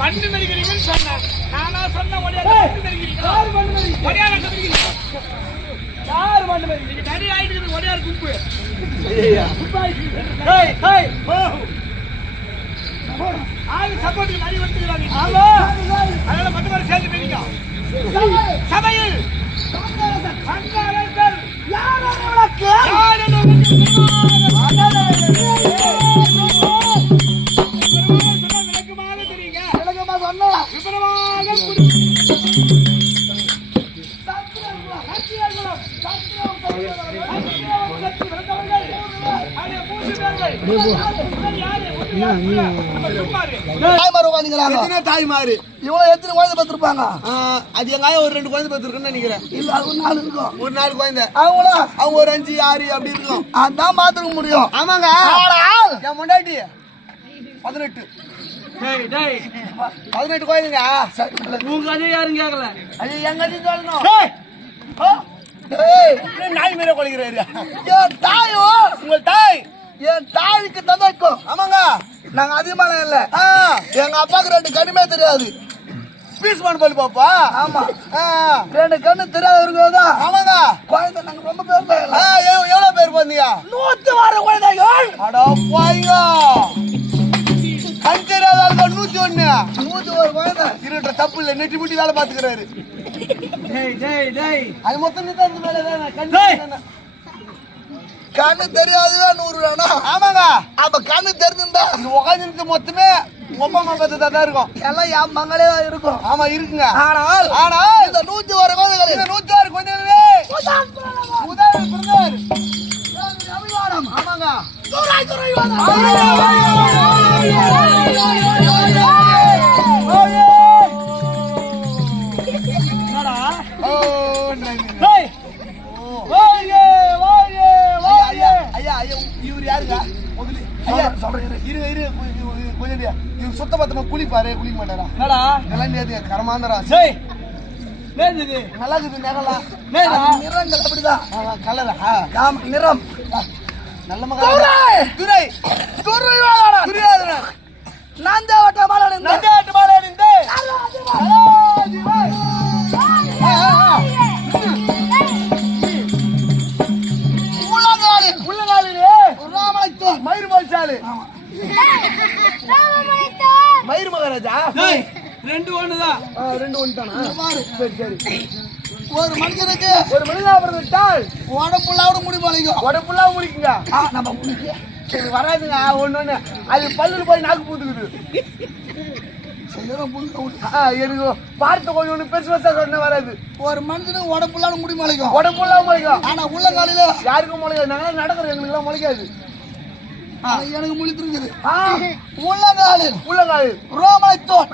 மண்ணு மெரிக்கிறீங்கன்னு சொன்னேன். நானா சொன்ன யார் மண்ணு மெரி நீங்க தனி ஆயிட்டு ஒடையார் குப்பு சப்போர்ட்டுக்கு நிறைய வந்துக்கிறாங்க. அதனால மற்ற மாதிரி சேர்ந்து மெரிங்க. சபையில் தாய்மாரு இவ்வளவு எத்தனை குழந்தை பத்திருப்பாங்க? அது எங்க ஒரு 2 குழந்தை பத்திருக்குன்னு நினைக்கிறேன். இல்ல அது ஒரு 4 இருக்கும். ஒரு 4 குழந்தை அவங்க ஒரு 5 6 அப்படி இருக்கும். அதான் பாத்துக்க முடியும். ஆமாங்க. என் முன்னாடி 18 18 குழந்தைங்க. உங்க அது யாரும் கேட்கல. அது எங்க சொல்லணும். நாய் மீற கொள்கிறாரு. என் தாயோ உங்க தாய் என் தாய்க்கு தந்தைக்கும். ஆமாங்க. நாங்க அதிகமான இல்ல. எங்க அப்பாக்கு 2 கண்ணுமே தெரியாது. பீஸ் பண்ண போய் பாப்பா. ஆமா 2 கண்ணு தெரியாது இருக்குதா? ஆமாங்க. குழந்தை நாங்க ரொம்ப பேர் எவ்வளவு பேர் பண்ணீங்க? 106 குழந்தைகள். அட பாய்ங்க. கண் தெரியாத ஆளுங்க 101 குழந்தை. இருட்ட தப்பு இல்ல. நெட்டி முட்டி வேலை பாத்துக்கிறாரு. அது மொத்தம் கண்ணு தெரியாதுதான் 100 வேணா. ஆமாங்க. அப்ப கண்ணு தெரிஞ்சிருந்தா உட்காந்து மொத்தமே உங்க அம்மா தான் இருக்கும். எல்லாம் என் மங்களே தான் இருக்கும். ஆமா இருக்குங்க. ஆனால் இந்த 106 குழந்தைகள் 106 குழந்தைகளே முதல் பிறந்தவர். ஆமாங்க. இவரு யாருங்க? இவரு சுத்த பத்தமா குளிப்பாரு, குளிக்க மாட்டாரா? இதெல்லாம் நேது கரமாந்தரா. நல்லா இருக்குது. நிறங்கள் அப்படிதான். கலரா நிறம் நல்ல மகா துரை துரியோதனன் நந்தாவட்ட மாலன் மயிர் மகாராஜா. 2 ஒண்ணுதான். 2 ஒண்ணுதானா? சரி சரி. ஒரு மனுஷனுக்கு ஒரு மனிதா பிறந்துட்டால் உடம்புள்ளாவோட முடி முளைக்கும். உடம்புள்ளாவ முடிக்குங்க. நம்ம முடிக்க சரி வராதுங்க. ஒண்ணு அது பல்லுல போய் நாக்கு பூத்துக்குது. எனக்கு பார்த்து கொஞ்சம் பெருசு பெருசா சொன்ன வராது. ஒரு மனுஷனுக்கு உடம்புள்ளாவோட முடி முளைக்கும். உடம்புள்ளாவ முளைக்கும். ஆனா உள்ளங்காலில யாருக்கும் முளைக்காது. நாங்க நடக்கிறோம். எங்களுக்கு எல்லாம் முளைக்காது. எனக்கு முழித்திருக்குது. உள்ளங்காலில் ரோமலைத்தோல்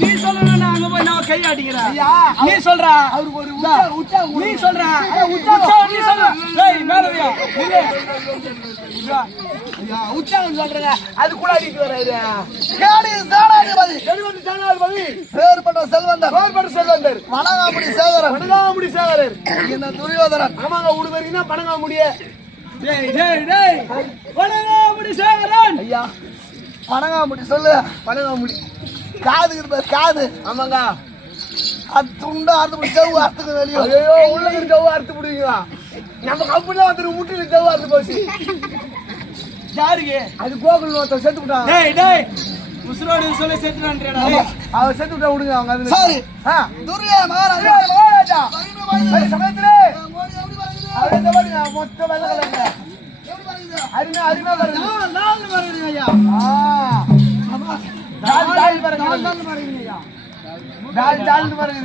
நீ சொல்ற அங்க போய் நான் கை ஆட்டிக்கிறேன். நீ சொல்ற அவருக்கு ஒரு நீ சொல்ற நீ சொல்ற மேலவியா உற்சாகம் சொல்றேங்க. அது கூட அடிட்டு வராது. செல்வந்தர் வணங்காமுடி சேகரர் இந்த துரியோதனன். ஆமாங்க. உடுவீங்கன்னா பணங்காமுடிய பணங்காமுடி சேகரன். ஐயா பணங்காமுடி சொல்லு. பணங்காமுடி காது காது. ஆமாங்க. அது துண்டா அறுத்து ஜவு அறுத்துக்கு வெளியே. ஐயோ உள்ள ஜவு அறுத்து பிடிக்குங்களா? நம்ம கம்பெனில வந்து முட்டில ஜவு அறுத்து போச்சு. யாருக்கு? அது கோகுல் ஒருத்தர் செத்து விட்டான். உசுரோடு சொல்ல செத்துறான்றடா. அவன் செத்து விட்டா விடுங்க. அவங்க அது சாரி. துரியா மகாராஜா சமயத்துல அவரே தவறுங்க. மொத்த வெள்ள கலங்க அருமை வருது. நாலு வருது ஐயா. டால் பாருங்க. நாலு பாருங்க ஐயா. டால் பாருங்க.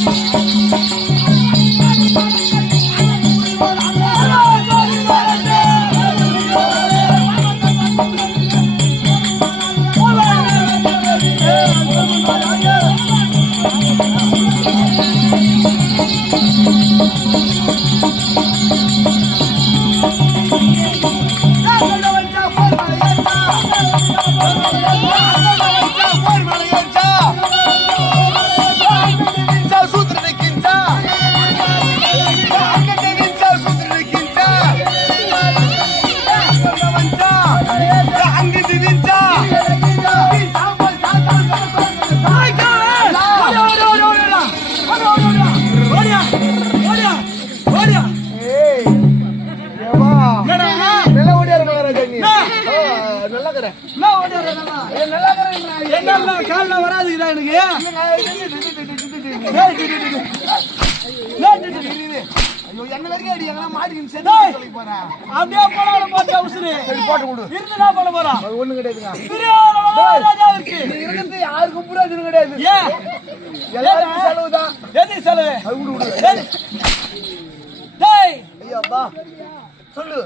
Thank you. என்ன வரைக்கும் அடி எங்கன்னா மாட்டிக்கின்னு சொல்லி போறேன். அப்படியே போனாலும் பார்த்தா உசுரு போட்டு கொடு. இருந்து நான் பண்ண போறான். அது ஒண்ணும் கிடையாதுங்க. ராஜாவிற்கு நீ இருக்கிறது யாருக்கும் புரியாதுன்னு கிடையாது. ஏன் எல்லாருக்கும் செலவுதான். எது செலவு? அது விடு. டேய் ஐயா பா சொல்லு.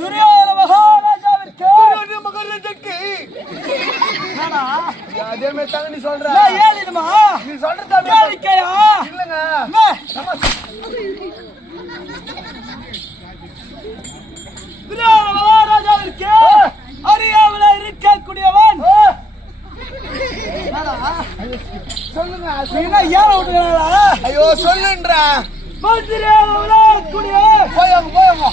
துரியோதன மகாராஜாவிற்கு அதே மாதிரி தாங்க நீ சொல்ற. ஏழிடுமா நீ சொல்றதா கேளிக்கையா? இல்லங்க. துரியோதன மகாராஜாவிற்கு அறியாமல இருக்கக்கூடியவன் சொல்லுங்க. ஏற விட்டுறாளா? ஐயோ சொல்லுன்ற மந்திரியாவல கூடிய போயாங்க போயாங்க.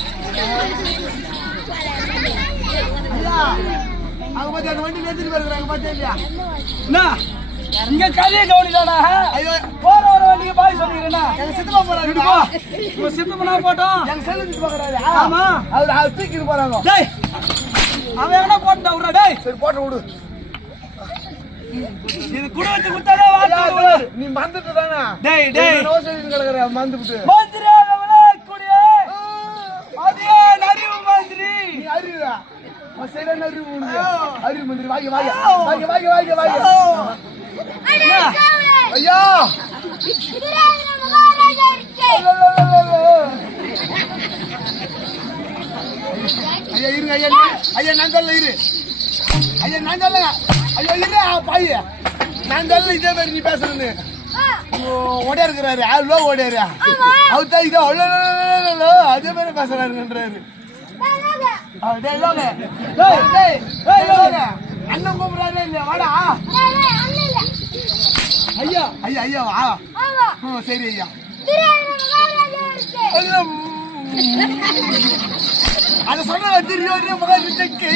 அங்க பாத்தியா அந்த வண்டி ஏத்திட்டு வருகிறாங்க பாத்தியா இல்லையா? இங்க கதையை கவனிதானா? ஐயோ போற ஒரு வண்டிக்கு பாய் சொல்லிக்கிறேன்னா எங்க சித்தப்பா போறாரு. உங்க சித்தப்பா போட்டோம். எங்க செல்லுக்கு போறாரு. ஆமா அவர் தூக்கிட்டு போறாங்க. டேய் அவன் எவனா போட்டா விடுறா. டேய் சரி போட்டு விடு. இது குடுவத்து குத்தாதே வாடா. நீ மறந்துட்டு தானே. டேய் டேய் நோசலின்னு கிடக்குற மறந்துட்டு. மந்திரியாவல கூடிய அதே நரிவு மந்திரி. நீ அறிவா சரியா நரிவு உனக்கு. அறிவு மந்திரி வாங்க வாங்க வாங்க வாங்க வாங்க வாங்க. ஐயா ஐயா இருங்க. ஐயா ஐயா நான் சொல்ல இரு. ஐயா நான் சொல்லுங்க. ஐயா இரு பாய். நான் சொல்ல இதே மாதிரி நீ பேசுறேன்னு ஓடியா இருக்கிறாரு. லோ ஓடியாரு. அவர் தான் இதோ அதே மாதிரி பேசுறாருன்றாரு. அண்ணன் கூப்பிடுறாரு இல்லையா? வாடா ஐயா ஐயா ஐயா வா. சரி ஐயா. அத சொன்ன தெரியும் மகன் செக்கு.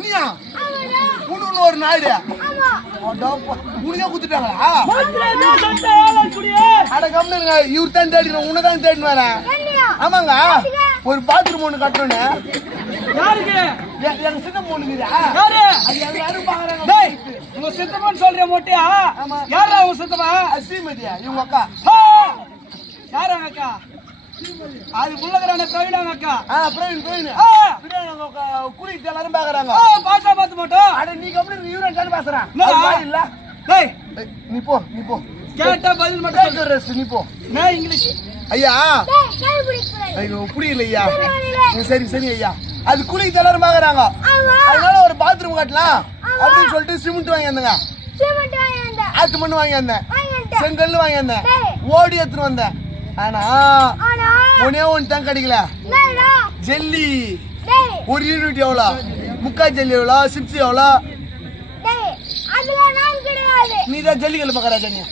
நீயா உன்னு ஒரு நாடு உனக்கே குத்துட்டாங்களா? அட கம்மிங்க. இவர் தான் தேடினேன். உன்னதான் தேடினு வரேன். ஆமாங்க ஒரு பாத்ரூம் ஒண்ணு கட்டணும். எங்க சின்ன பொண்ணுக்குதா? அது யாரும் பாக்குறாங்க. உங்க சித்தப்பன் சொல்ற மொட்டையா? யாரா உங்க சித்தப்பா? ஸ்ரீமதியா இவங்க அக்கா. யாரா அக்கா? அது உள்ளகரான பிரவீனாங்க அக்கா. பிரவீன் குளிக்கு எல்லாரும் பாக்குறாங்க. பாத்தா பார்த்து மாட்டோம். அட நீ கம்மிங்க. இவரன் பேசுறான் இல்ல. டேய் நீ போ நீ போ. கேட்டா பதில் மட்டும் ரெஸ்ட் நீ போ. நான் இங்கிலீஷ் ஐயா ஐயோ புரியல ஐயா. சரி சரி ஐயா. அது குளிக்கு எல்லாரும் பாக்குறாங்க. அதனால ஒரு பாத்ரூம் கட்டலாம் அப்படின்னு சொல்லிட்டு சிமெண்ட் வாங்கி வந்தேங்க. ஆத்து மண்ணு வாங்கி வந்தேன். செங்கல் வாங்கி வந்தேன். ஓடி எடுத்துட்டு வந்தேன். ஆனா ஒன்னே ஒன்னு தான் கிடைக்கல. ஜெல்லி ஒரு யூனிட் எவ்வளோ? முக்கா ஜெல்லி எவ்வளோ? சிப்ஸ் எவ்வளோ? நீ தான் ஜல்லிக்கல்ல பாக்குறா ஜெனி.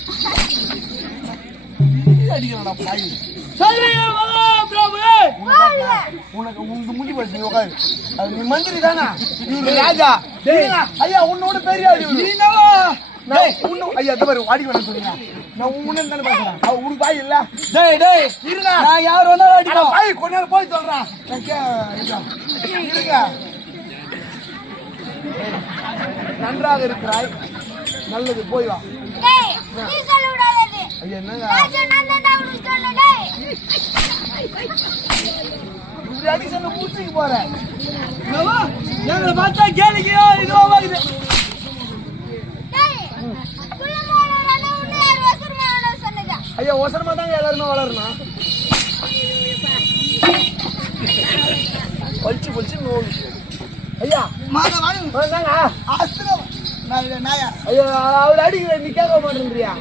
உனக்கு உங்க முடி போச்சு. நீ உட்காரு. நீ மந்திரி தானே? இவரு ராஜா. ஐயா உன்னோட பெரிய ஐயா இந்த மாதிரி அடி வேணும் சொல்லுங்க. நான் உன்ன தானே பேசுறேன். உனக்கு பாய் இல்ல. டேய் டேய் இருங்க. நான் யார் வேணாலும் அடிப்பேன். பாய் கொஞ்ச நேரம் போய் சொல்றேன். இருங்க. நன்றாக இருக்கிறாய். நல்லது போய் வா. ஐயா என்னங்க இப்படி அடி சொல்ல பூச்சிக்கு போறேன். எங்களை பார்த்தா கேளிக்கையோ இதுவோ வாங்குது. ஐயா ஒசரமா தாங்க எல்லாருமே வளரணும். பழிச்சு பழிச்சு நோய். ஐயா வாங்க ஐயா அவர் அடிக்கிற நீ கேட்க மாட்டேன்றியா?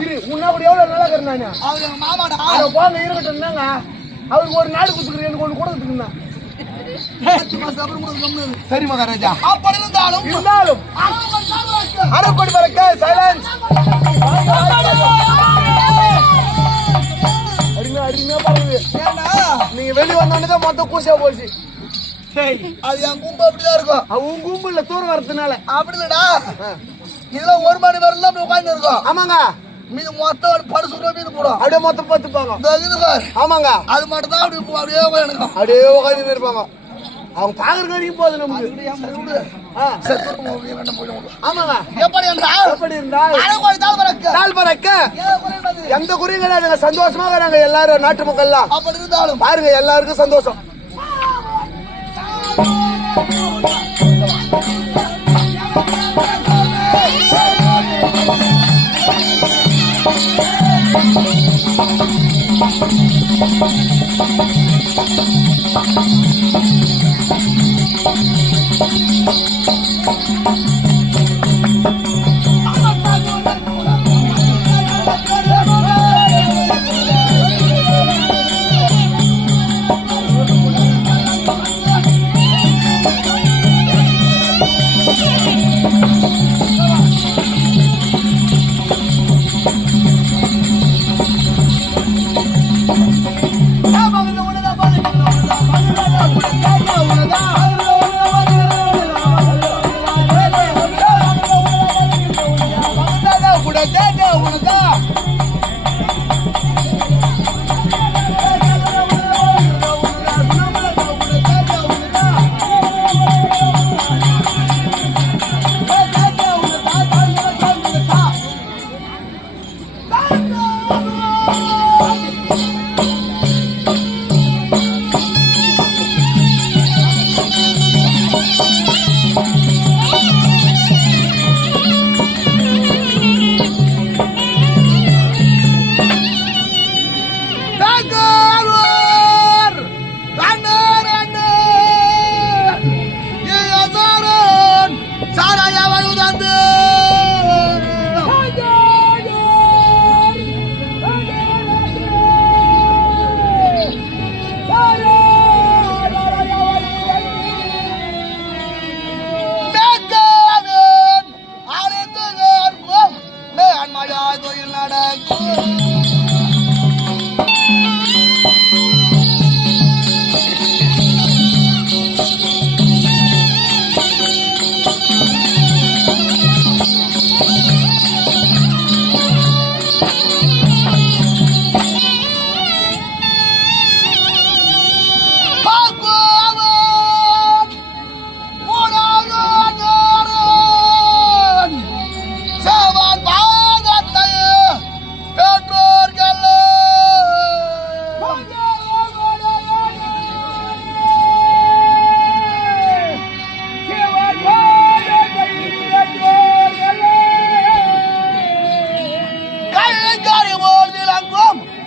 இரு உன்ன அப்படி எவ்வளவு நல்லா இருக்கிறானு அவர் எங்க மாமாடா. போங்க இருக்கட்டும். அவருக்கு ஒரு நாடு குத்துக்கிறேன். எனக்கு ஒண்ணு கூட குத்துக்குறேன். சரி மகாராஜா. இருந்தாலும் அரைப்படி பறக்க சைலன்ஸ். அடிமையா பாருங்க. நீங்க வெளியே வந்தோடனே மொத்தம் கூசியா போச்சு. அது என் கும்பு அப்படிதான் இருக்கும். உன் கும்பு இல்ல தூரம் வரதுனால அப்படி இல்லடா. இதெல்லாம் ஒரு மணி வரலாம் அப்படி உட்கார்ந்து இருக்கோம். ஆமாங்க மீன் மொத்தம் படுசுற மீன் போடும் அப்படியே மொத்தம் பார்த்துப்பாங்க. ஆமாங்க, அது மட்டும் தான் அப்படியே எனக்கு அப்படியே உட்காந்து இருப்பாங்க. அவங்க பாக்குறதுக்கு வரைக்கும் போதும் நமக்கு. ஆமாங்க, எப்படி இருந்தால் நாள் பறக்க எந்த குறையும் கிடையாதுங்க. சந்தோஷமா இருக்கிறாங்க எல்லாரும் நாட்டு மக்கள்லாம். அப்படி இருந்தாலும் பாருங்க எல்லாருக்கும் சந்தோஷம்.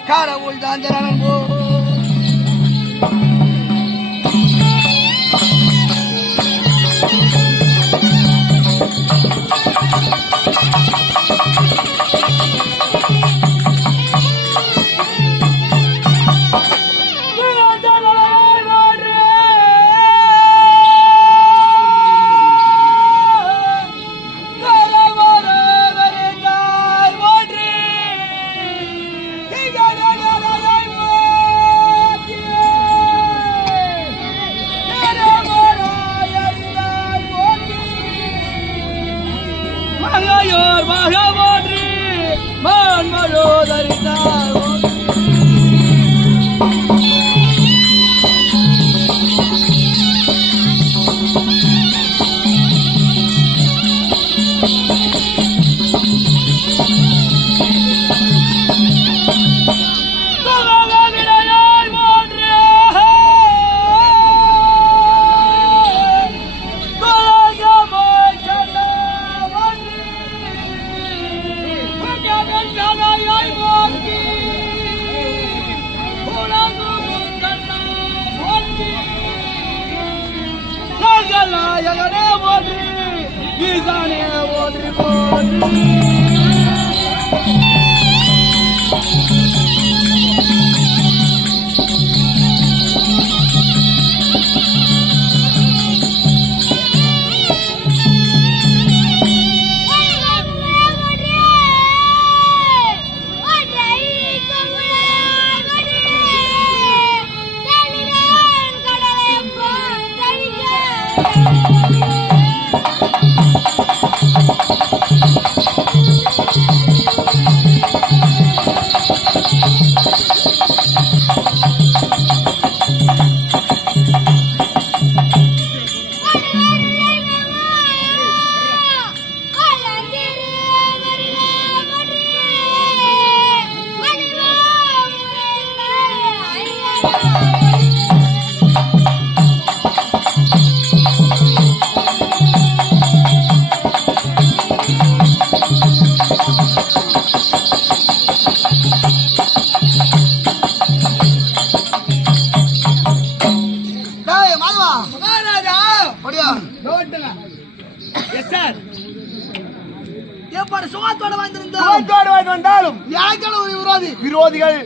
கடவுள் தான் ஜனனோ கூப்பிட்டுங்க. Yes sir. எப்படி சுகத்தோட வந்திருந்தா சுகத்தோடு வந்து வந்தாலும் யாருக்கெல்லாம் ஒரு விரோதி, விரோதிகள்,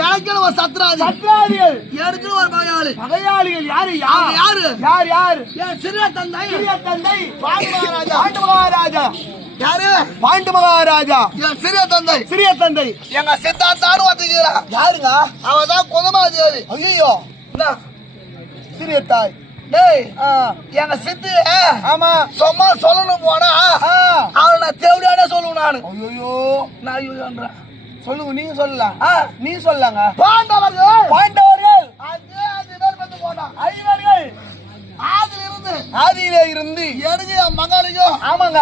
யாருக்கெல்லாம் ஒரு சத்ராதி, சத்ராதிகள், எனக்கு ஒரு பகையாளி. பகையாளிகள் யாரு? அவங்க யாரு? யார் யார்? என் சிறிய தந்தை சிறிய தந்தை பாண்டு மகாராஜா. பாண்டு மகாராஜா. யாரு? பாண்டு மகாராஜா என் சிறிய தந்தை. சிறிய தந்தை எங்க சித்தாந்தாரு வந்துக்கிறா. யாருங்க? அவதான் குதமாதேவி. ஐயோ, என்ன? சிறிய தாய். டேய், எங்க சித்து ஆமா, சும்மா சொல்லணும் போனா அவனை நான் தேவையான சொல்லுவேன் நானு. ஐயோ, நான் ஐயோன்றேன். சொல்லுங்க, நீங்க சொல்லலாம். நீ சொல்லாங்க. பாண்டவர்கள் பாண்டவர்கள் அஞ்சு பேர் வந்து போனான். ஐவர்கள் ஆதில இருந்து ஆதியிலே இருந்து எனக்கு என் மகாலிக்கும் ஆமாங்க,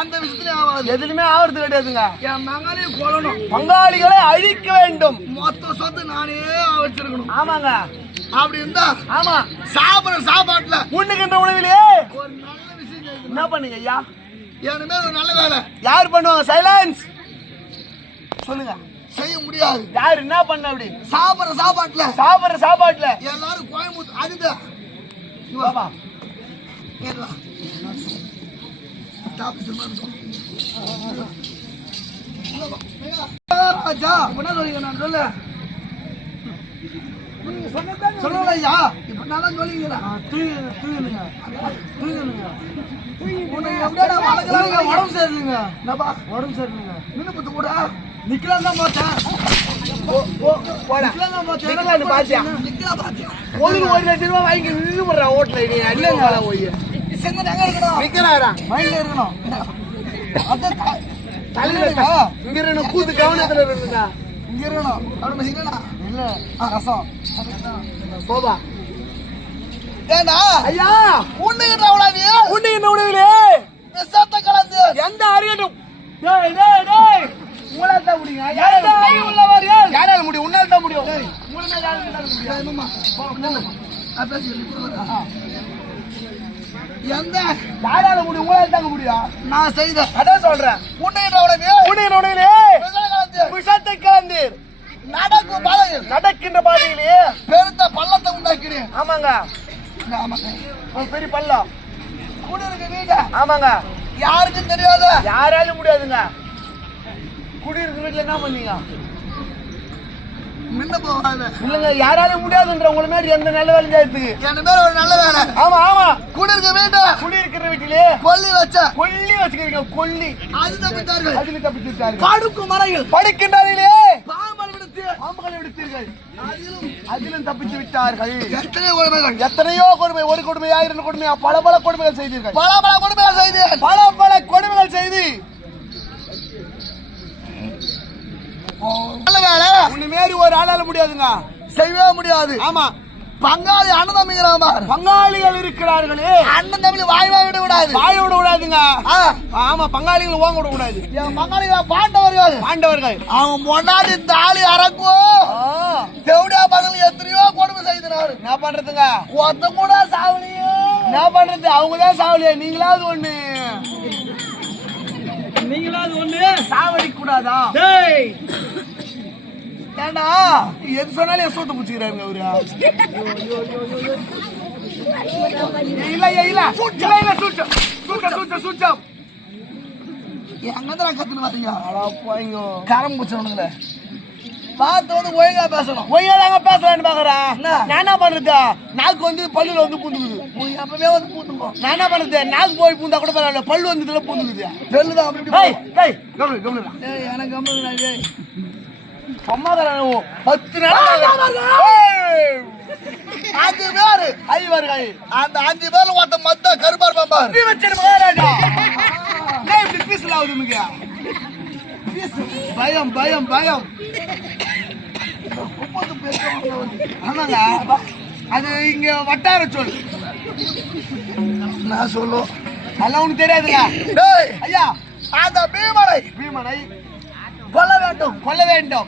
எந்த விஷயத்துலயும் ஆகாது. எதுலுமே ஆவறது கிடையாதுங்க. என் மகாலையும் கொல்லணும். பங்காளிகளை அழிக்க வேண்டும். மொத்த சொத்து நானே வச்சிருக்கணும். ஆமாங்க, அப்படி இருந்தா ஆமா. சாப்பிடுற சாப்பாட்டுல உண்ணுகின்ற உணவிலே ஒரு நல்ல விஷயம் செய்யணும். என்ன பண்ணுங்க ஐயா? என் மேல ஒரு நல்ல வேலை யார் பண்ணுவாங்க? சைலன்ஸ். சொல்லுங்க, செய்ய முடியாது. யார் என்ன பண்ண? அப்படி சாப்பிடுற சாப்பாட்டுல சாப்பிடுற சாப்பாட்டுல எல்லாரும் கோயம்புத்தூர் அதுதான் பாபா ராஜா என்ன சொல்லிங்க? நான் சொல்ல சொல்லல ஐயா. இப்ப நான் தான் சொல்லிக்கிறேன். உடம்பு சரியில்லைங்க. என்னப்பா உடம்பு சரியில்லைங்க? நின்று பத்து கூட நிக்கலாம் தான் பார்த்தேன். நிக்கலாம் தான் பார்த்தேன். நிக்கலாம்னு பாத்தியா? நிக்கலாம் பார்த்தேன். ஒரு லட்சம் ரூபாய் வாங்கி நின்று போடுற ஓட்டுல நீ இல்லைங்க போய் செங்கல் எங்க இருக்கணும்? நிக்கிறாரா? மைண்ட்ல இருக்கணும். அதான் தலையில இங்க இருந்து கூத்து கவனத்துல இருந்தா இங்க இருக்கணும். அப்படி சிங்கனா இல்ல ரசம் போபா. ஏண்டா ஐயா, உண்ணுகின்ற உணவு உண்ணுகின்ற உணவிலே விஷத்தை கலந்து எந்த அறியட்டும். டேய் டேய் டேய், உங்களால தான் முடியும். யாரால உள்ளவர்? யாரால முடியும்? உன்னால தான் முடியும். உங்களுக்கு யாரால முடியும்? எந்த யாரால முடியும்? உங்களால தாங்க முடியும். நான் செய்த அதான் சொல்றேன். உண்ணுகின்ற உணவு உண்ணுகின்ற உணவிலே விஷத்தை கலந்து விஷத்தை கலந்தீர். நடக்கும் பாதையில் நடக்கின்ற பாதையிலே பெருத்த பள்ளத்தை உண்டாக்கிறேன். ஆமாங்க, ஆமாங்க. ஒரு பெரிய பள்ளம். குடியிருக்க வீட்டை ஆமாங்க, யாருக்கும் தெரியாத யாராலும் முடியாதுங்க. குடியிருக்க வீட்டுல என்ன பண்ணீங்க? முன்ன போவாங்க. இல்லங்க, யாராலும் முடியாதுன்ற உங்களை மாதிரி எந்த நல்ல வேலை செய்யறதுக்கு. என் பேர் ஒரு நல்ல வேலை. ஆமா ஆமா, குடியிருக்க வீட்டை குடியிருக்கிற வீட்டிலே கொல்லி வச்ச கொல்லி வச்சுக்கிறீங்க. கொல்லி அது தப்பித்தார்கள். அதில் தப்பிச்சிருக்காரு. படுக்கும் மறையில் படுக்கின்றதிலே பாம்பல் விடுத்து பாம்புகளை விடுத்தீர்கள். அதிலும் அதிலும் தப்பித்து விட்டார்கள். எத்தனை கொடுமைகள், எத்தனையோ கொடுமை, ஒரு கொடுமையா இரண்டு கொடுமையா பல பல கொடுமைகள் செய்தீர்கள். பல பல கொடுமைகள் செய்து பல பல கொடுமைகள் செய்து நல்ல வேலை உன்னை மாரி ஒரு ஆளால முடியாதுங்க. செய்யவே முடியாது. ஆமா, பங்காளி அண்ணன் தம்பிங்கிறாம பங்காளிகள் இருக்கிறார்களே, அண்ணன் தம்பி வாய் விட விடாது. வாய விட கூடாதுங்க. ஆ, ஆமா, பங்காளிகள் ஓங்க விட கூடாது. என் பங்காளிகளா பாண்டவர்கள் பாண்டவர்கள் அவன் முன்னாடி தாலி அறக்கும் தேவடியா பகல் எத்தனையோ கொடுமை செய்தனாரு. என்ன பண்றதுங்க? ஒத்த கூட சாவலியோ என்ன பண்றது? அவங்கதான் சாவலியா? நீங்களாவது ஒண்ணு நீங்களாவது ஒண்ணு சாவடிக்க கூடாதா? டேய் ஏண்டா எது சொன்னாலும் என் சோத்த புடிச்சுக்கிறாருங்க அவரு. இல்ல இல்ல இல்ல இல்ல இல்ல சூச்சம் சூச்சம் சூச்சம் சூச்சம் எங்க கத்துன்னு பாத்தீங்க? போய்ங்க கரம் குச்சவனுங்களே பார்த்து வந்து ஒழுங்கா பேசணும். ஒய்யாதாங்க பேசலான்னு பாக்குறேன். என்ன? நான் என்ன பண்றது? நாக்கு வந்து பல்லுல வந்து பூந்துக்குது. எப்பவுமே வந்து பூத்துங்க. நான் என்ன பண்றது? நாக்கு போய் பூந்தா கூட பரவாயில்ல, பல்லு வந்ததுல பூந்துக்குது. வெள்ளுதான் அப்படி இப்படி டேய் டேய் கம்முனு கம்முனு. ஏய், எனக்கு கம்பெனி அம்மாக்காரன் 10 நாள் 5 பேரு ஐவர்கள். அந்த 5 பேர்ல ஒருத்த மத்த கருப்பார் பாம்பார் நீ வச்சிரு மகாராஜா. டேய் இப்படி பீஸ்ல ஆகுது மிக. பயம் பயம் பயம். ஆமாங்க, அது இங்க வட்டார சொல். நான் சொல்லும் அதெல்லாம் உனக்கு தெரியாதுங்க. டேய், ஐயா, அந்த பீமனை பீமனை கொல்ல வேண்டும். கொல்ல வேண்டும்.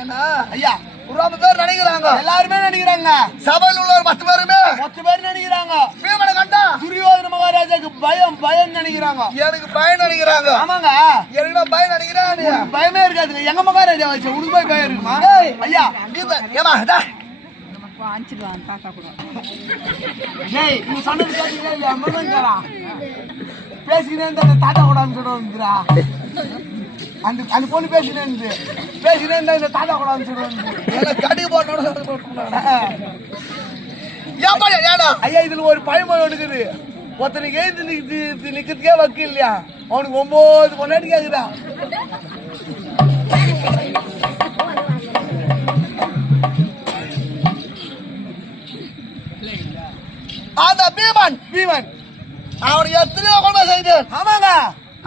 ஏன்னா ஐயா, ரொம்ப பேர் நினைக்கிறாங்க. எல்லாருமே நினைக்கிறாங்க. சபையில் உள்ள 10 பேருமே 10 பேர் நினைக்கிறாங்க. பீமனை கண்டா துரியோதன மகாராஜாக்கு பயம் பயம் நினைக்கிறாங்க. எனக்கு பயம் நினைக்கிறாங்க. ஆமாங்க, எனக்கு பயம் நினைக்கிறேன். பயமே இருக்காதுங்க. எங்க மகாராஜா வச்சு உனக்கு போய் பயம் இருக்குமா? ஐயா, ஏமா அனுப்பிச்சிடுவாங்க காக்கா கூட. டேய் நீ சொன்னது கேட்டீங்களா இல்லையா? மகன்களா பேசிக்கினே இருந்த அந்த தாத்தா கூட அனுப்பிச்சுடுவாங்கிறா. அந்த பொண்ணு பேசினே இருந்தா இந்த தாத்தா கூட அனுப்பிச்சுடுவாங்க. கடி போட்டோம். ஏடா ஐயா இதுல ஒரு பழமொழி இருக்குது. ஒருத்தனுக்கு எழுந்து நிக்கிறதுக்கே வக்கு இல்லையா, அவனுக்கு 9 பொண்டாட்டி கேக்குதா. அந்த பீமன் அவனுக்கு எத்தனையோ கொண்டு செய்தேன். ஆமாங்க,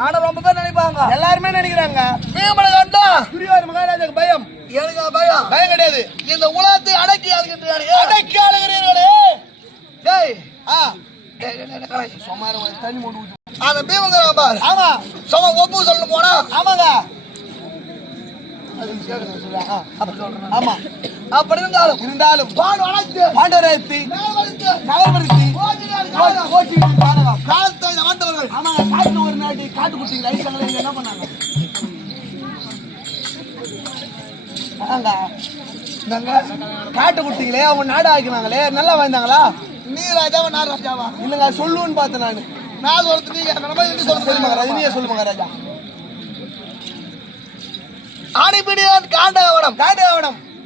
ஆனா ரொம்ப பேர் நினைப்பாங்க, எல்லாருமே நினைக்கிறாங்க பீமனை கண்டா துரியோதன மகாராஜாக்கு பயம். எனக்கு பயம் கிடையாது. இந்த உலகத்தை அடக்கி ஆளுகிறீர்களே. டேய் சுமார் தண்ணி மூணு அந்த பீமன் பாரு. ஆமா சும்மா ஒப்பு சொல்ல போனா ஆமாங்க ஆமா அப்படி இருந்தாலும் பாண்டவரத்தி நகர்படுத்தி காலத்தை ஆண்டவர்கள் ஆமாங்க. காட்டுல ஒரு நாட்டி காட்டு குட்டிங்க ஐசங்களை என்ன பண்ணாங்க? காட்டு குட்டிங்களே அவங்க நாடு ஆக்கினாங்களே, நல்லா வாழ்ந்தாங்களா? நீ ராஜாவா நான் ராஜாவா? இல்லங்க சொல்லுன்னு பார்த்தேன் நான் சொல்றது நீங்க சொல்லுங்க ராஜா, நீயே சொல்லுங்க ராஜா. அணிபிடியான் காண்டவனம்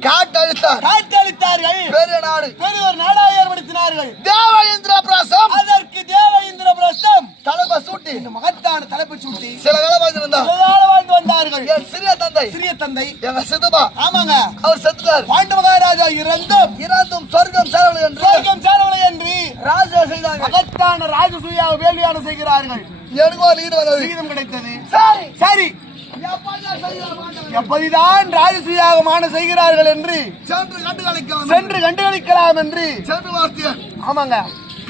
காட்டழித்தார்கள். பெரிய நாடு பெரிய ஒரு நாடாக ஏற்படுத்தினார்கள். தேவேந்திர பிரசம் அதற்கு தேவேந்திர பிரசம் தலைமை சூட்டி இந்த மகத்தான தலைப்பு சூட்டி சில வேலை வாழ்ந்திருந்தார். வாழ்ந்து வந்தார்கள். என் சிறிய தந்தை எங்க சித்தப்பா ஆமாங்க அவர் செத்துட்டார். பாண்டு மகாராஜா இறந்தும் சொர்க்கம் சேரவில்லை என்று ராஜா செய்தாங்க. மகத்தான ராஜசூயா வேள்வியான செய்கிறார்கள். எனக்கு ஒரு ஈடு வந்தது, விகிதம் கிடைத்தது. சரி எப்படிதான் ராஜசூயாகமான செய்கிறார்கள் என்று சென்று கண்டுகளிக்கலாம் என்று சென்று வார்த்தைய ஆமாங்க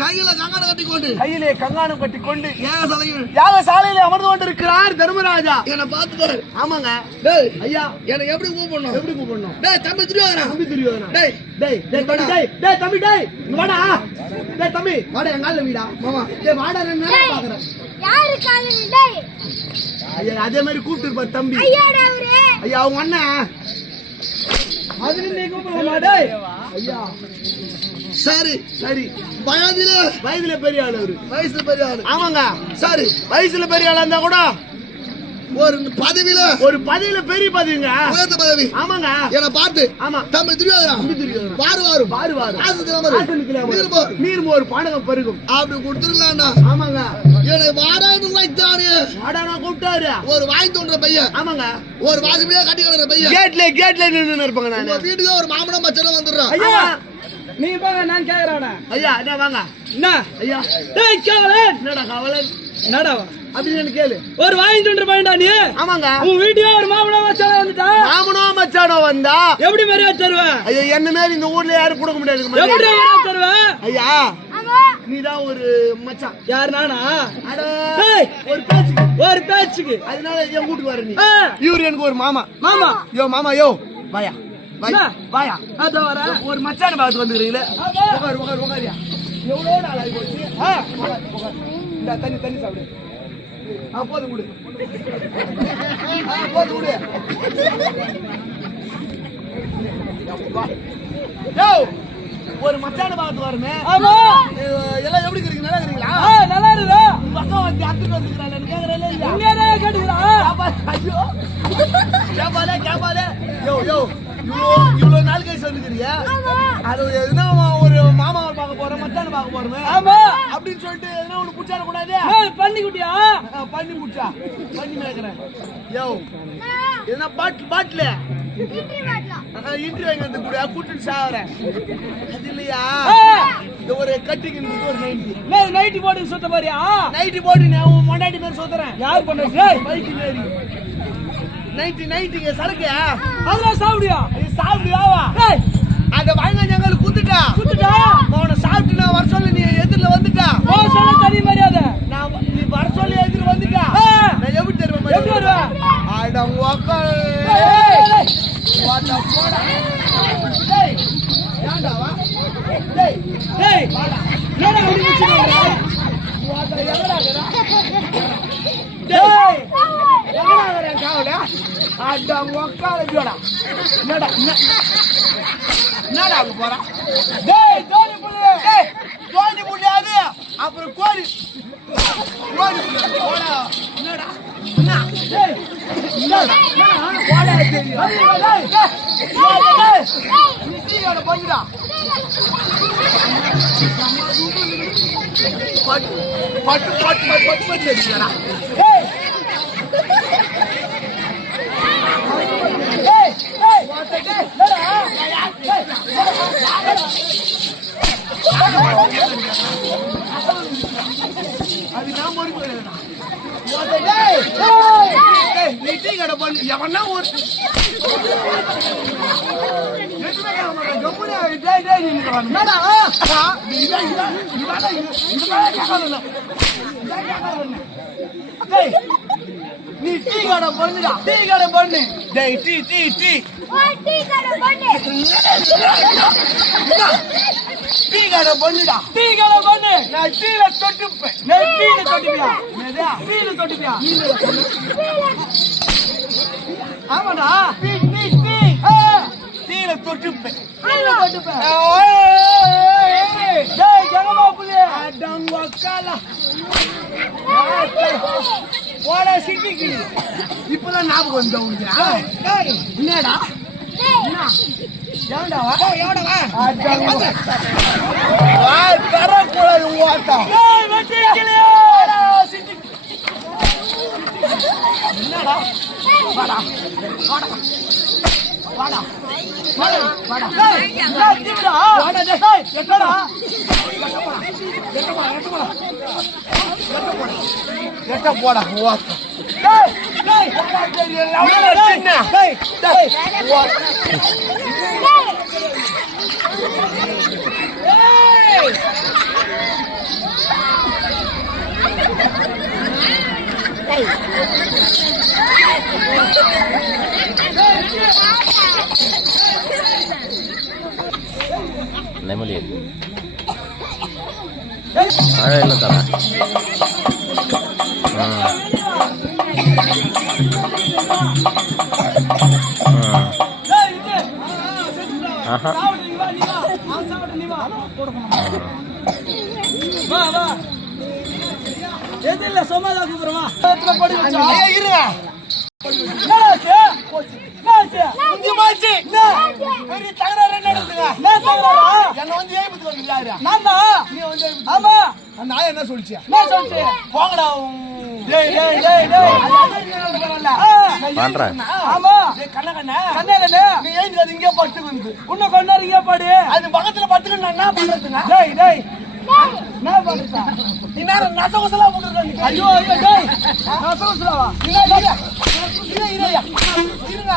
கையில கங்கணம் கட்டிக்கொண்டு கையிலே கங்காணம் கட்டிக்கொண்டு ஏகசாலையில் யாகசாலையில அமர்ந்து கொண்டிருக்கிறார் தர்மராஜா. என்னை பார்த்துட்டாரு. ஆமாங்க டேய் ஐயா என்னை எப்படி கூப்பிடணும்? எப்படி கூப்பிடணும்? டேய் தம்பி துரியோதனா. டேய் டேய் டேய் தம்பி டேய் டேய் தம்பி டேய் இங்க வாடா. டேய் தம்பி வாடா, எங்க கால்ல வீடா மாமா. டேய் வாடா, நான் பாக்குறேன். யாரு கால்ல டேய்? ஐயா அதே மாதிரி கூப்பிட்டு இருப்பார் தம்பி. ஐயாடா அவரே. ஐயா அவங்க அண்ணன் அதுக்கு நீ கூப்பிடலாம். டேய் ஐயா சரி சரி வயதுல பெரிய ஆளு அவரு. வயசுல பெரிய ஆளு. ஆமாங்க சரி வயசுல பெரிய ஆளா இருந்தா கூட ஒரு பதவியில பெரிய பதவிங்க, உயர்ந்த பதவி. ஆமாங்க என்னை பார்த்து ஆமா தம்பி துரியோதனா வாரு நீர் மோர் பானகம் பருகும் அப்படி கொடுத்துருக்கலாம்டா. ஆமாங்க என்னை வாடான்னு வைத்தாரு. வாடானா கூப்பிட்டாரு. ஒரு வாய் தோன்ற பையன், ஆமாங்க ஒரு வாசிப்படியா கட்டி கிடக்குற பையன் கேட்ல நின்னு இருப்பாங்க. நான் உங்க வீட்டுக்கு ஒரு மாமனம் மச்சனம் வந்துடுறான். ஐயா நீ பாங்க, நான் கேக்குறேன். ஐயா என்ன வாங்க என்ன ஐயா? டேய் காவலன், என்னடா காவலன் என்னடாவா அப்படின்னு கேளு. ஒரு வாங்கி தொண்டு பையன்டா நீ. ஆமாங்க உன் வீட்டுக்கு ஒரு மாமனா மச்சான வந்துட்டா மாமனோ மச்சானோ வந்தா எப்படி மரியா தருவ? ஐயா என்ன மாதிரி இந்த ஊர்ல யாரும் கொடுக்க முடியாது. எப்படி மரியா தருவ? ஐயா ஆமா நீதான் ஒரு மச்சான். யார் நானா? அட டேய் ஒரு பேச்சுக்கு அதனால என் வீட்டுக்கு வர நீ. ஆ. இவரு எனக்கு ஒரு மாமா. மாமா மாமா யோ வாயா என்ன? வாயா அதோ வர ஒரு மச்சான பார்த்து வந்துக்கிறீங்களே. ஆமா. உட்காரியா எவ்வளோ நாள் ஆகி போச்சு. இந்த தண்ணி சாப்பிடு. போதும் கொடு. போதும் கொடு. ஒரு மச்சான பார்த்து வருமே. ஆமா எல்லாம் எப்படி இருக்கீங்க? நல்லா இருக்கீங்களா? நல்லா இருக்கா? பக்கம் வந்து அத்துட்டு வந்துக்கிறாள் கேக்குறேன் இல்லையா? இங்கே கேட்டுக்கிறா. ஐயோ கேப்பாலே இவ்வளவு நாள் கழிச்சு வந்துக்கிறியா? அது எதுனா ஒரு மாமாவை பார்க்க போறேன், மச்சான பார்க்க போறேன். ஆமா அப்படின்னு சொல்லிட்டு எதுனா ஒண்ணு புடிச்சாட கூடாது. பண்ணி குட்டியா? பண்ணி புடிச்சா பண்ணி மேய்க்கிறேன். எதுனா பாட்டில இன்ட்ரி வாங்கி வந்து கூட கூட்டிட்டு சாவறேன். அது இல்லையா? இந்த ஒரு கட்டிக்கு ஒரு நைட்டி போட்டு சுத்த போறியா? நைட்டி போட்டு நான் மொண்டாட்டி பேர் சுத்துறேன். யார் பண்ண பைக்கு ஏறி நைட்டிங்க சரக்கு அதெல்லாம் சாப்பிடியா? சாப்பிடுவாவா? அத வாங்க ஜங்கல் குத்துட்டா அவனை சாப்பிட்டு நான் வர சொல்லி நீ எதிரில வந்துட்டா சொல்ல தனி மரியாதை. நீ வர சொல்லி எதிரில் வந்துட்டா நான் எப்படி தருவேன்? எப்படி வருவேன்? ஆடா உக்கா வாடா போடா. டேய் ஏண்டாவா? டேய் வாடா. என்னடா அப்படி நிச்சிங்க? வாடா எங்கடா? டேய் எங்கடா வரேன் காவல? ஆடா உக்கா ஜோடா. என்னடா என்னடா அங்க போறா டேய் தோனி புள்ளி ஏய் தோனி புள்ளியாது அப்புறம் கோரி கோரி போடா என்னடா என்ன டேய் போடா தெரியும் நீ டீயோட பண்ணிடா பட்டு பட்டு பட்டு பட்டு பட்டு அடிக்கிறா டேய் டேய் டேய் அது நான் மோடி போயிடுறா நீ டீ கடை பண்ணு எவனா ஒரு நீ டீ கடை பண்ணுடா டீ கடை பண்ணு டேய் டீ டீ டீ டீ கடை பண்ணு டீ கடை பண்ணுடா டீ கடை பண்ணு நான் டீல தொட்டுப்பேன் நான் டீல தொட்டுப்பியா டீல தொட்டுப்பியா ஆமாடா டீ டீ டீ டீல தொட்டுப்பேன் டீல தொட்டுப்பேன் டேய் ஜனமா புள்ளி அடங்கொக்கால போடா சிட்டிக்கு இப்பதான் ஞாபகம் வந்த உனக்கு என்னடா ஏன்டா தரக்கூடாது ஓட்டா டேய் வெட்டிக்கலையா என்னடா வாடா வாடா வாடா வாடா வாடா டேய் டீடா வாடா டேய் எட்டடா எட்ட போடா ஓட்டா டேய் டேய் சின்ன டேய் டேய் ನೆಮ್ಮದಿ ಮಳೆ ಇಲ್ಲ ತರ டேய் இது ஆஹா சாவுடு நீ வா ஆ சாவுடு நீ வா வா வா எதில்ல சமாதா கூப்றமா எத்தனை படி வச்சா இருங்க என்னாச்சு என்னாச்சு இங்க மாச்சி பெரிய தகராறு நடக்குதுங்க நான் தங்கறா என்ன வந்து ஏய்புக்கு வந்து யாரு நானா நீ வந்து ஆமா அந்த நாய் என்ன சொல்லிச்சு நான் சொல்றேன் போங்கடா டேய் டேய் டேய் டேய் பண்றேன் ஆமா கண்ண கண்ணா கண்ணே நீ ஏன் அது இங்கே பட்டு வந்து உன்ன கொண்டாரிங்க பாடு அது பக்கத்துல பட்டுக்கு நான் என்ன பண்றதுங்க டேய் டேய் நான் பாடுறா நீ நேரம் நசகசலா போட்டுருக்க ஐயோ ஐயோ டேய் நான் சொல்றவா இருங்க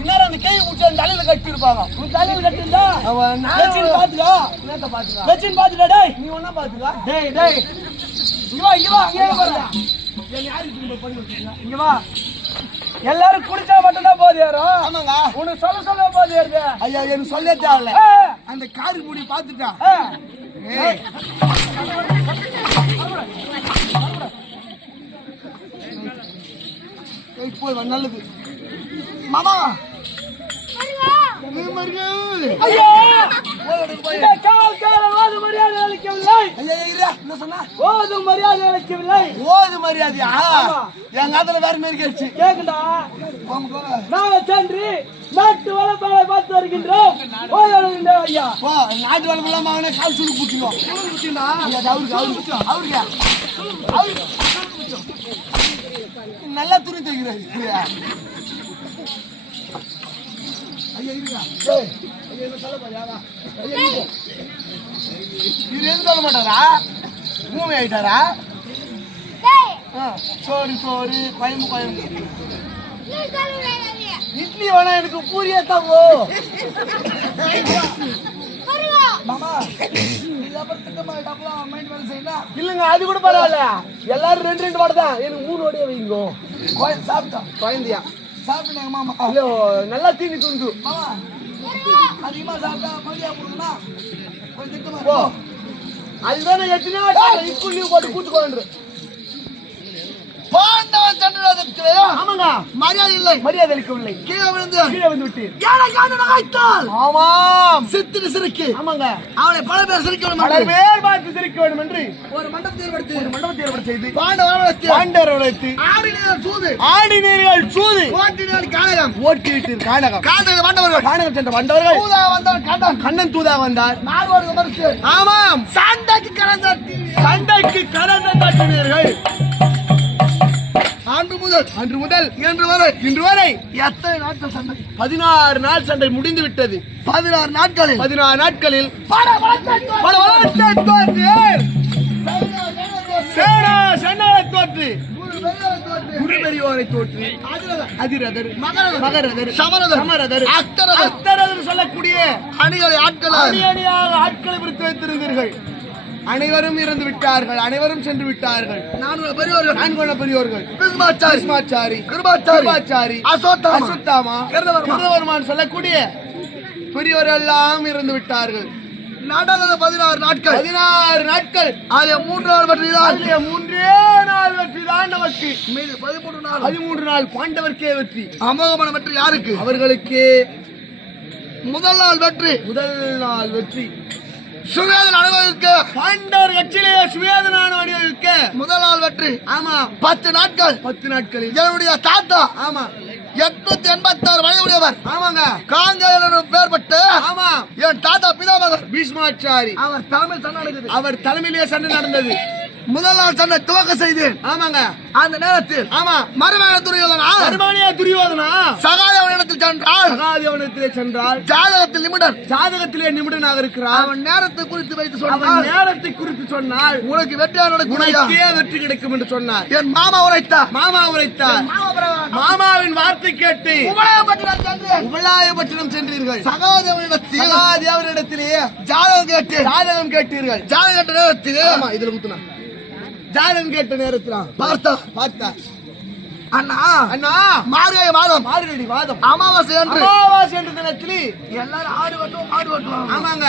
இந்நேரம் அந்த கேய் முடிச்சு அந்த தலையில கட்டி இருப்பாங்க உன் தலையில கட்டிண்டா அவன் வெச்சின் பாத்துடா என்னத்த பாத்துக்க வெச்சின் பாத்துடா டேய் நீ ஒன்னா பாத்துக்க டேய் டேய் இங்க வா அங்கே வரடா இங்க வா எல்லாரும் குடிச்சா மட்டும் தான் போது யாரோ ஆமாங்க உனக்கு சொல்ல போது ஏறுது ஐயா எனக்கு சொல்ல தேவையில்ல அந்த காரு முடி பாத்துட்டான் ஏய் போய் நல்லது மாமா ஐயோ இந்த காவல்காரன் ஓது மரியாதை அளிக்கவில்லை என்ன சொன்னா ஓது மரியாதை அளிக்கவில்லை ஓது மரியாதையா எங்க ஆத்துல வேற மாதிரி கேச்சு கேக்குண்டா நாங்கள் சென்று நாட்டு வளர்ப்பாளை பார்த்து வருகின்றோம் ஓய்வெடுகின்ற ஐயா நாட்டு வளர்ப்பு இல்லாம அவனே கால் சுடு புட்டினோம் அவருக்கு நல்லா துணி தைக்கிறாரு இது எது சொல்ல மாட்டாரா மூவி ஆயிட்டாரா சோறு சோறு குழம்பு இட்லி வேணா எனக்கு பூரியா தாங்கோ இல்லங்க அது கூட பரவாயில்ல எல்லாரும் 2 வாடை தான் எனக்கு 3 வடையை வைங்க சாப்பிட்டோம் குழந்தையா சாப்பிட்டாங்க மாமா ஐயோ நல்லா தீனி துண்டு அதிகமா சாப்பிட்டா மதியா போடுனா அதுதானே 8 நாள் ஸ்கூல் லீவ் போட்டு கூட்டுக்கோன்று பாண்டவன் சண்டை ஆமாங்க மரியாதை இல்லை, மரியாதை அளிக்கவில்லை. கீழே விழுந்து விட்டு யானை காண்டு நகைத்தால் ஆமாம் சித்திரி சிரிக்கு ஆமாங்க அவனை பல பேர் சிரிக்க வேண்டும் பலர் என்று பேர் பார்த்து சிரிக்க வேண்டும் என்று ஒரு மண்டபத்தை ஏற்படுத்தி ஒரு மண்டபத்தை ஏற்பாடு செய்து பாண்டவன் பாண்டவர்களுக்கு ஆடினர் சூது ஆடினீர்கள் சூது ஓட்டினர் கானகம் ஓட்டிவிட்டு கானகம் காண்டது பாண்டவர்கள் கானகம் சென்ற வந்தவர்கள் தூதா வந்தவன் கண்டன் கண்ணன் தூதாக வந்தார். நாடோடு மறுத்து ஆமாம் சண்டைக்கு கலந்தாட்டி சண்டைக்கு கலந்து தட்டினீர்கள். அன்று முதல் அன்று முதல் இன்று வரை எத்தனை நாட்கள் சண்டை 16 நாள் சண்டை முடிந்து விட்டது. 16 நாட்களில் 16 நாட்களில் பல வளத்தை பல வளத்தை தோற்றீர். சேனா சென்னையை தோற்று குருபெரியோரை தோற்று அதிரதர் மகரதர் சமரதர் அக்தரதர் சொல்லக்கூடிய அணிகளை ஆட்களால் அணி அணியாக ஆட்களை பிரித்து வைத்திருந்தீர்கள். அனைவரும் இறந்து விட்டார்கள், அனைவரும் சென்று விட்டார்கள். நான்கு பெரியோர்கள் பீஷ்மாச்சாரி, கிருபாச்சாரி, அஸ்வத்தாமா, கிருதவர்மான் சொல்லக்கூடிய பெரியோர் எல்லாம் இறந்து விட்டார்கள். நடந்தது 16 நாட்கள் 16 நாட்கள் அதில் 3 நாள் வெற்றிதான். மூன்றே நாள் வெற்றி தான் நமக்கு. மீது 13 நாள் 13 நாள் பாண்டவர்க்கே வெற்றி. அமோகமான வெற்றி யாருக்கு? அவர்களுக்கு முதல் நாள் வெற்றி. முதல் நாள் வெற்றி சுவேதன் அனுபவிக்க பாண்டவர் கட்சியிலே சுவேதனான அணிவகுக்க முதல் நாள் வெற்றி. ஆமா 10 நாட்கள் 10 நாட்களில் என்னுடைய தாத்தா ஆமா 886 வயதுடையவர் ஆமாங்க காங்கேயன் பேர் பட்டு ஆமா என் தாத்தா பிதாமகர் பீஷ்மாச்சாரி அவர் தலைமையில் சண்டை நடந்தது. அவர் தலைமையிலே சண்டை நடந்தது. முதல் நாள் சண்டை துவக்க செய்தேன். ஆமாங்க அந்த நேரத்தில் ஆமா மருமகன் துரியோதனா கர்மானியா துரியோதனா சகாதேவனிடத்தில் சென்றால் சகாதேவனிடத்திலே சென்றால் ஜாதகத்தில் நிமிடம் ஜாதகத்திலே நிமிடனாக இருக்கிறார். அவன் நேரத்தை குறித்து வைத்து அவன் சொன்னான், நேரத்தை குறித்து சொன்னால் உனக்கு வெற்றியா நடக்கும் உனக்கே வெற்றி கிடைக்கும் என்று சொன்னார். என் மாமா உரைத்தார். மாமா உரைத்தார். மாமாவின் வார்த்தை கேட்டு உபலாயப்பட்டினம் சென்றீர்கள். சகாதேவனிடத்திலே ஜாதகம் கேட்டீர்கள். ஜாதகம் கேட்ட நேரத்தில் ஆமா இதுல குத்துனா ஜாதகம் கேட்ட நேரத்துல பார்த்தா அண்ணா அண்ணா மார்கழி மாதம் மார்கழி மாதம் அமாவாசை என்று அமாவாசை என்ற தினத்திலே எல்லாரும் ஆடு வெட்டுவோம். ஆமாங்க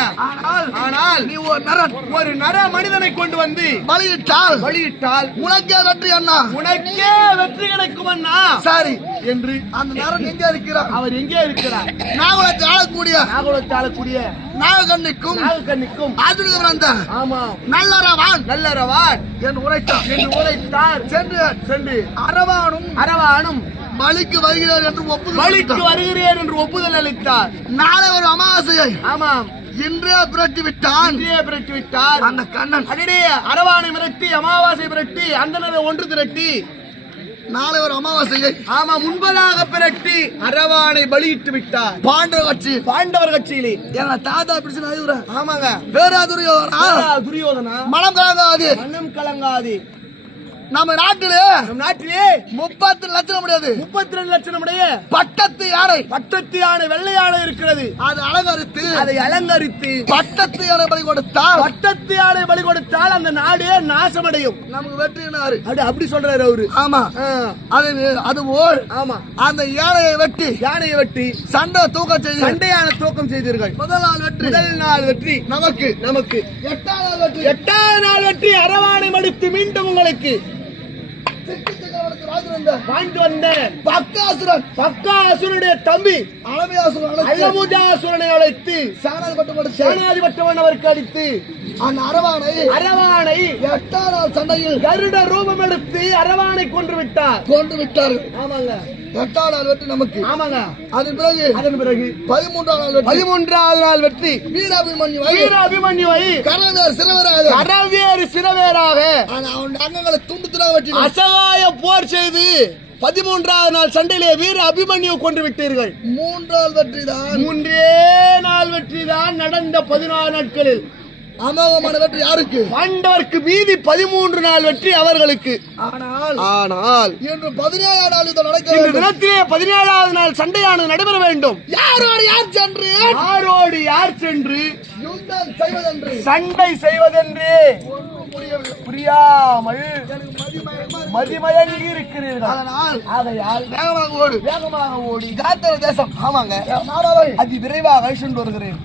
ஆனால் நீ ஒரு நர மனிதனை கொண்டு வந்து பலியிட்டால் உனக்கே வெற்றி அண்ணா, உனக்கே வெற்றி கிடைக்கும் அண்ணா. சரி என்று அந்த நரன் எங்கே இருக்கிறார்? அவர் எங்கே இருக்கிறார்? நாகுலத்தை ஆளக்கூடிய நாகக்கண்ணிக்கும் ஆதுனிகம் வந்த ஆமா நல்லரவான் என்று உரைத்தார். சென்று அரவானும் பலிக்கு வருகிறேன் என்று ஒப்புதல் அளித்தார். நாளை ஒரு அமாவாசையை ஆமாம் இன்றே பிரட்டி விட்டார். அந்த கண்ணன் அடடே அரவானை மிரட்டி அமாவாசை பிரட்டி அந்த ஒன்று திரட்டி நாளை ஒரு அமாவாசையை ஆமா முன்பதாக பிரட்டி அரவானை பலியிட்டு விட்டார். பாண்டவர் கட்சியிலே எங்க தாத்தா பிடிச்சு ஆமாங்க வேற துரியோதனா மனம் கலங்காது. நம்ம நாட்டிலே 32 லட்சம் முடியாது 32 லட்சம் உடைய பட்டத்து யானை வெள்ளை யானை இருக்கிறது. அதை அலங்கரித்து பட்டத்து யானை பலி கொடுத்தால் அந்த நாடே நாசமடையும். நமக்கு வெற்றினாரு அப்படி சொல்றாரு அவரு. ஆமா அதுபோல் ஆமா அந்த யானையை வெட்டி சண்டையான தூக்கம் செய்தீர்கள். முதல் நாள் வெற்றி நமக்கு 8வது நாள் வெற்றி அரவானை மடித்து மீண்டும் உங்களுக்கு வாழ்ந்து வந்த பக்காசுரனுடைய தம்பி அளமுஜாசுரனை அழைத்து சேனாதிபட்டவன் அவருக்கு அடித்து அந்த அரவானை 8வது நாள் சண்டையில் கருட ரூபம் எடுத்து அரவானை கொன்று விட்டார். ஆமாங்க 8வது நாள் வெற்றி நமக்கு. ஆமாங்க அதன் பிறகு 13வது நாள் வெற்றி வீராபிமன்யுவை கரவேறு சிறவேராக அவன் அங்கங்களை துண்டு வெற்றி அசகாய போர் செய்து 13வது நாள் சண்டையிலே வீர அபிமன்யு கொண்டு விட்டீர்கள். 3 நாள் வெற்றி தான் நடந்த 16 நாட்களில். அமோகமான வெற்றி யாருக்கு? பாண்டவருக்கு மீதி 13 நாள் வெற்றி அவர்களுக்கு. ஆனால் இன்று 17வது நாள் இது நடக்க இந்த தினத்திலே 17வது நாள் சண்டையானது நடைபெற வேண்டும். யாரோடு யார் சென்று யுத்தம் செய்வதென்று சண்டை செய்வதென்று புரியாமல் மதிமயங்கி இருக்கிறீர்கள். ஆகையால் வேகமாக ஓடி காத்தல தேசம் ஆமாங்க அதி விரைவாக சென்று வருகிறேன்.